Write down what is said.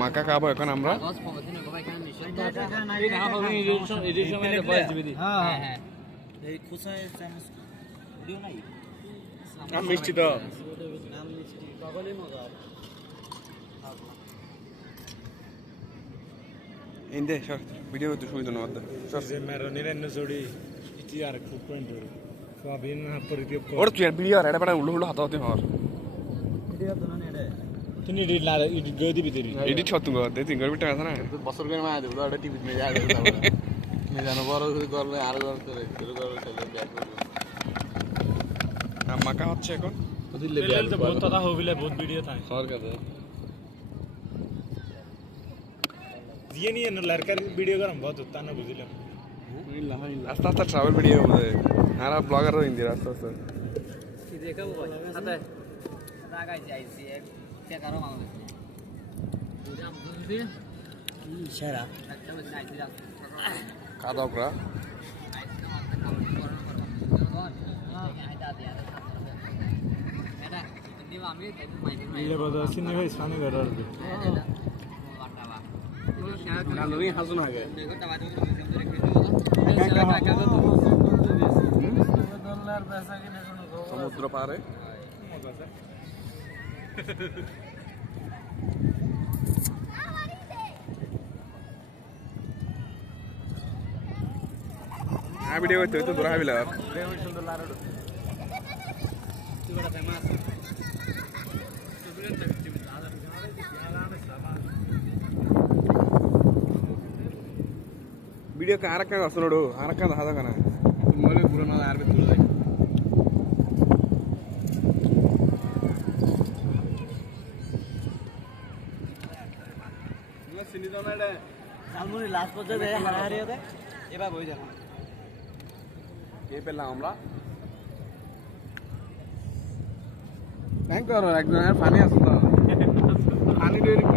মাকা খাব এখন আমরা। দিও নাই মিষ্টি তো। ইন্দে সর ভিডিও করতে সুবিধা না হতে সর। নিরান্ন জোড়ি ইটি আর খুব পয়েন্ট সোয়াবিন পরিকে ওর তুই ভিডিও আর এটা পাটা উল্লু উল্লু হাতে হতে হর ভিডিও তো না রে না ছতু গো দে তিন গড় বিটা আছে না। বছর করে মায়া দেবো ওটা টিভি মেয়ে জানো বড় করে করলে আরও করে চলে ব্যাক মাকা হচ্ছে এখন? লেল তো বহুত কথা হবিলে বহুত ভিডিও থাকে। সরকার জিয়ে নিয়ে লড়কার ভিডিও করম বহুত তানা বুঝিলাম। আস্তে আস্তে ট্রাভেল ভিডিও হবে আর ব্লগার আস্তে আস্তে। দেখাবো ভাই আতে রাগাই যাইছি কে কারও মাংস বুঝাম বুঝছি সেরা একটা বেশ আইছি রাখ খাওয়া দাওয়া করা ইলে বদ সিনে ভাই সানি গড়ার তুমি হাসুন আগে। সমুদ্র পারে ఆవిడే వచ్చి వెళ్తుంది రావిలో వీడియో ఆరకంగా వస్తున్నాడు. ఆరకంగా ఆదకనా চিনি দাও না এটা ঝালমুড়ি লাস্ট পর্যন্ত হারাহারি হবে এবার বই আমরা? ব্যাংক একজনের পানি আসতো পানি দিয়ে